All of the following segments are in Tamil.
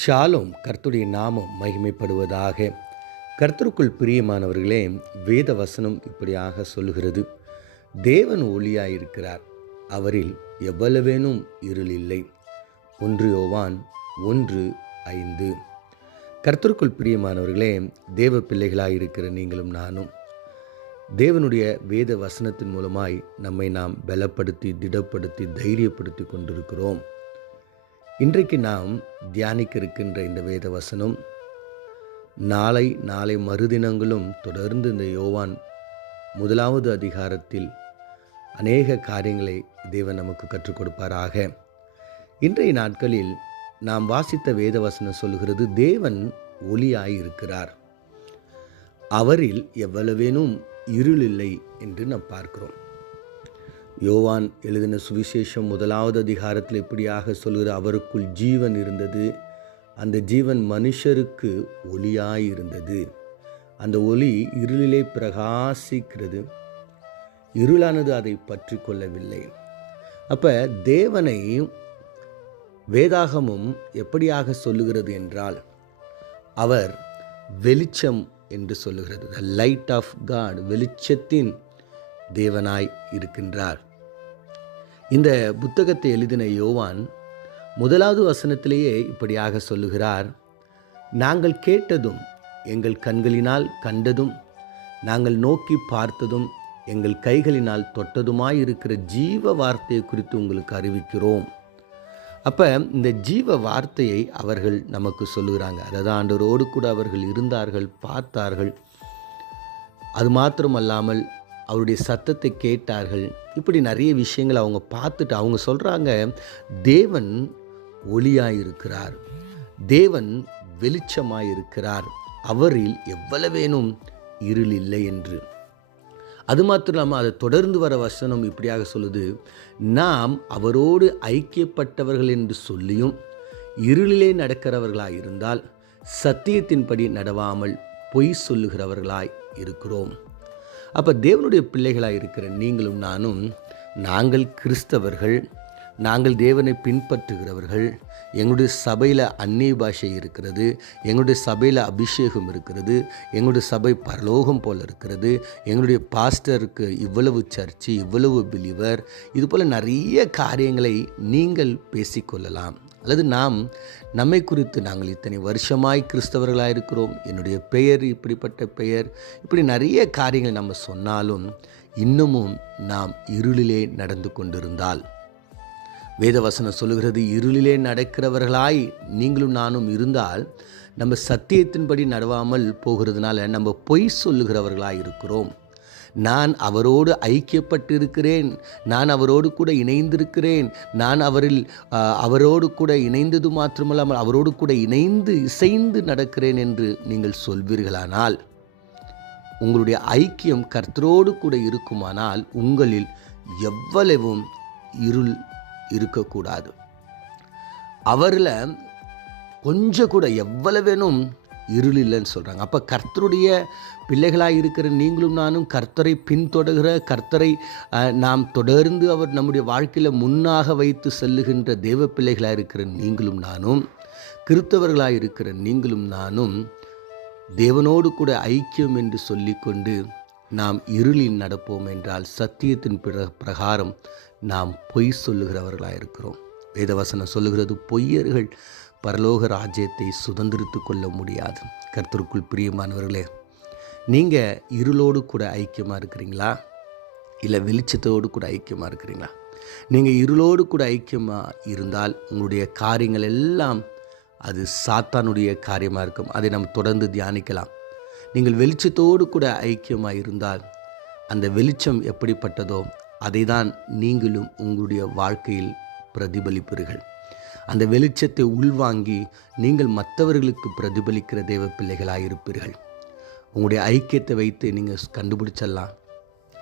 ஷாலோம் கர்த்துடைய நாமம் மகிமைப்படுவதாக. கர்த்தருக்குள் பிரியமானவர்களே வேத வசனம் இப்படியாக சொல்கிறது தேவன் ஒளியாயிருக்கிறார் அவரில் எவ்வளவேனும் இருள் இல்லை ஒன்று யோவான் ஒன்று ஐந்து. கர்த்தருக்குள் பிரியமானவர்களே தேவ பிள்ளைகளாயிருக்கிற நீங்களும் நானும் தேவனுடைய வேத வசனத்தின் மூலமாய் நம்மை நாம் பலப்படுத்தி திடப்படுத்தி தைரியப்படுத்தி கொண்டிருக்கிறோம். இன்றைக்கு நாம் தியானிக்க இருக்கின்ற இந்த வேத வசனம் நாளை நாளை மறுதினங்களும் தொடர்ந்து இந்த யோவான் முதலாவது அதிகாரத்தில் அநேக காரியங்களை தேவன் நமக்கு கற்றுக் கொடுப்பாராக. இன்றைய நாட்களில் நாம் வாசித்த வேத வசனம் சொல்கிறது தேவன் ஒளியாயிருக்கிறார் அவரில் எவ்வளவேனும் இருள் இல்லை என்று நாம் பார்க்கிறோம். யோவான் எழுதின சுவிசேஷம் முதலாவது அதிகாரத்தில் எப்படியாக சொல்கிற அவருக்குள் ஜீவன் இருந்தது? அந்த ஜீவன் மனுஷருக்கு ஒளியாயிருந்தது. அந்த ஒளி இருளிலே பிரகாசிக்கிறது. இருளானது அதை பற்றி கொள்ளவில்லை. அப்போ தேவனை வேதாகமும் எப்படியாக சொல்லுகிறது என்றால் அவர் வெளிச்சம் என்று சொல்லுகிறது. த லைட் ஆஃப் காட் வெளிச்சத்தின் தேவனாய் இருக்கின்றார். இந்த புத்தகத்தை எழுதின யோவான் முதலாவது வசனத்திலேயே இப்படியாக சொல்லுகிறார் நாங்கள் கேட்டதும் எங்கள் கண்களினால் கண்டதும் நாங்கள் நோக்கி பார்த்ததும் எங்கள் கைகளினால் தொட்டதுமாய் இருக்கிற ஜீவ வார்த்தையை குறித்து உங்களுக்கு அறிவிக்கிறோம். அப்போ இந்த ஜீவ வார்த்தையை அவர்கள் நமக்கு சொல்லுகிறாங்க. அதாவது ஆண்டவரோடு கூட அவர்கள் இருந்தார்கள் பார்த்தார்கள். அது மாத்திரமல்லாமல் அவருடைய சத்தத்தை கேட்டார்கள். இப்படி நிறைய விஷயங்கள் அவங்க பார்த்துட்டு அவங்க சொல்கிறாங்க தேவன் ஒளியாக இருக்கிறார் தேவன் வெளிச்சமாக இருக்கிறார் அவரில் எவ்வளவேனும் இருள் இல்லை என்று. அது மாத்திரம் இல்லாமல் அதை தொடர்ந்து வர வசனம் இப்படியாக சொல்லுது நாம் அவரோடு ஐக்கியப்பட்டவர்கள் என்று சொல்லியும் இருளிலே நடக்கிறவர்களாய் இருந்தால் சத்தியத்தின்படி நடவாமல் பொய் சொல்லுகிறவர்களாய் இருக்கிறோம். அப்போ தேவனுடைய பிள்ளைகளாக இருக்கிற நீங்களும் நானும் நாங்கள் கிறிஸ்தவர்கள் நாங்கள் தேவனை பின்பற்றுகிறவர்கள் எங்களுடைய சபையில் அந்நிய பாஷை இருக்கிறது எங்களுடைய சபையில் அபிஷேகம் இருக்கிறது எங்களுடைய சபை பரலோகம் போல் இருக்கிறது எங்களுடைய பாஸ்டருக்கு இவ்வளவு சர்ச்சு இவ்வளவு பிலிவர் இது போல் நிறைய காரியங்களை நீங்கள் பேசிக்கொள்ளலாம். அல்லது நாம் நம்மை குறித்து நாங்கள் இத்தனை வருஷமாய் கிறிஸ்தவர்களாக இருக்கிறோம் என்னுடைய பெயர் இப்படிப்பட்ட பெயர் இப்படி நிறைய காரியங்கள் நம்ம சொன்னாலும் இன்னமும் நாம் இருளிலே நடந்து கொண்டிருந்தால். வேதவசனம் சொல்லுகிறது இருளிலே நடக்கிறவர்களாய் நீங்களும் நானும் இருந்தால் நம்ம சத்தியத்தின்படி நடவாமல் போகிறதுனால நம்ம பொய் சொல்லுகிறவர்களாக இருக்கிறோம் நான் அவரோடு ஐக்கியப்பட்டிருக்கிறேன். நான் அவரோடு கூட இணைந்திருக்கிறேன். நான் அவரில் அவரோடு கூட இணைந்தது மாத்திரமல்லாமல் அவரோடு கூட இணைந்து இசைந்து நடக்கிறேன் என்று நீங்கள் சொல்வீர்களானால் உங்களுடைய ஐக்கியம் கர்த்தரோடு கூட இருக்குமானால் உங்களில் எவ்வளவும் இருள் இருக்கக்கூடாது. அவரில் கொஞ்சம் கூட எவ்வளவேனும் இருள் இல்லைன்னு சொல்கிறாங்க அப்போ கர்த்தருடைய பிள்ளைகளாக இருக்கிற நீங்களும் நானும் கர்த்தரை பின்தொடர்கிற கர்த்தரை நாம் தொடர்ந்து அவர் நம்முடைய வாழ்க்கையில் முன்னாக வைத்து செல்லுகின்ற தெய்வ பிள்ளைகளாக இருக்கிற நீங்களும் நானும் கிறித்தவர்களாக இருக்கிற நீங்களும் நானும் தேவனோடு கூட ஐக்கியம் என்று சொல்லிக்கொண்டு நாம் இருளில் நடப்போம் என்றால் சத்தியத்தின் பிரகாரம் நாம் பொய் சொல்லுகிறவர்களாக இருக்கிறோம். வேதவசனம் சொல்லுகிறது பொய்யர்கள் பரலோக ராஜ்யத்தை சுதந்திரித்து கொள்ள முடியாது. கர்த்தருக்குள் பிரியமானவர்களே நீங்கள் இருளோடு கூட ஐக்கியமாக இருக்கிறீங்களா? இல்லை வெளிச்சத்தோடு கூட ஐக்கியமாக இருக்கிறீங்களா? நீங்கள் இருளோடு கூட ஐக்கியமாக இருந்தால் உங்களுடைய காரியங்கள் எல்லாம் அது சாத்தானுடைய காரியமாக இருக்கும். அதை நம்ம தொடர்ந்து தியானிக்கலாம். நீங்கள் வெளிச்சத்தோடு கூட ஐக்கியமாக இருந்தால் அந்த வெளிச்சம் எப்படிப்பட்டதோ அதை தான் நீங்களும் உங்களுடைய வாழ்க்கையில் பிரதிபலிப்பீர்கள். அந்த வெளிச்சத்தை உள்வாங்கி நீங்கள் மற்றவர்களுக்கு பிரதிபலிக்கிற தேவ பிள்ளைகளாக இருப்பீர்கள் உங்களுடைய ஐக்கியத்தை வைத்து நீங்கள் கண்டுபிடிச்சிடலாம்.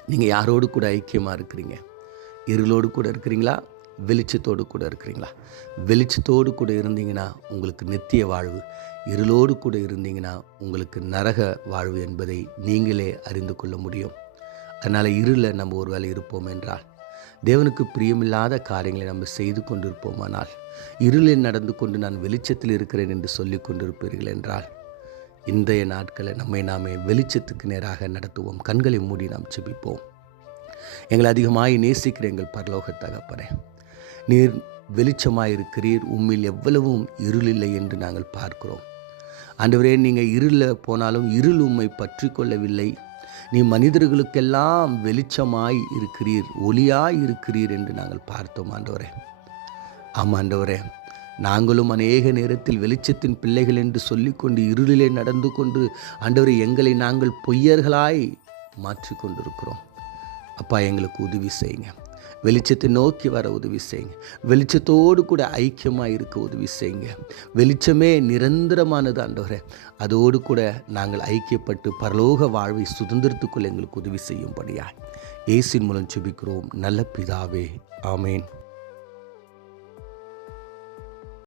நீங்கள் யாரோடு கூட ஐக்கியமாக இருக்கிறீங்க? இருளோடு கூட இருக்கிறீங்களா? வெளிச்சத்தோடு கூட இருக்கிறீங்களா? வெளிச்சத்தோடு கூட இருந்தீங்கன்னா உங்களுக்கு நித்திய வாழ்வு. இருளோடு கூட இருந்தீங்கன்னா உங்களுக்கு நரக வாழ்வு என்பதை நீங்களே அறிந்து கொள்ள முடியும். அதனால் இருளில் நம்ம ஒரு வேலை இருப்போம் என்றால் தேவனுக்கு பிரியமில்லாத காரியங்களை நம்ம செய்து கொண்டிருப்போமானால் இருளில் நடந்து கொண்டு நான் வெளிச்சத்தில் இருக்கிறேன் என்று சொல்லி கொண்டிருப்பீர்கள் என்றால் இன்றைய நாட்களை நம்மை நாமே வெளிச்சத்துக்கு நேராக நடத்துவோம். கண்களை மூடி நாம் செபிப்போம் எங்களை அதிகமாய் நேசிக்கிற எங்கள் பரலோக தகப்பனே நீர் வெளிச்சமாயிருக்கிறீர். உம்மில் எவ்வளவும் இருள் இல்லை என்று நாங்கள் பார்க்கிறோம். ஆண்டவரே நீங்கள் இருளில் போனாலும் இருள் உம்மை பற்றி கொள்ளவில்லை நீ மனிதர்களுக்கெல்லாம் வெளிச்சமாய் இருக்கிறீர் ஒளியாய் இருக்கிறீர் என்று நாங்கள் பார்த்தோம் ஆண்டவரே. ஆமாண்டவரே நாங்களும் அநேக நேரத்தில் வெளிச்சத்தின் பிள்ளைகள் என்று சொல்லிக்கொண்டு இருளிலே நடந்து கொண்டு ஆண்டவரை எங்களை நாங்கள் பொய்யர்களாய் மாற்றி கொண்டிருக்கிறோம் அப்பா எங்களுக்கு உதவி செய்யுங்க. வெளிச்சத்தை நோக்கி வர உதவி செய்யுங்க. வெளிச்சத்தோடு கூட ஐக்கியமாக இருக்க உதவி செய்யுங்க. வெளிச்சமே நிரந்தரமானது ஆண்டவரே. அதோடு கூட நாங்கள் ஐக்கியப்பட்டு பரலோக வாழ்வை சுதந்திரத்துக்குள் எங்களுக்கு உதவி செய்யும்படியா ஏசின் மூலம் சுபிக்கிறோம் நல்ல பிதாவே. ஆமேன்.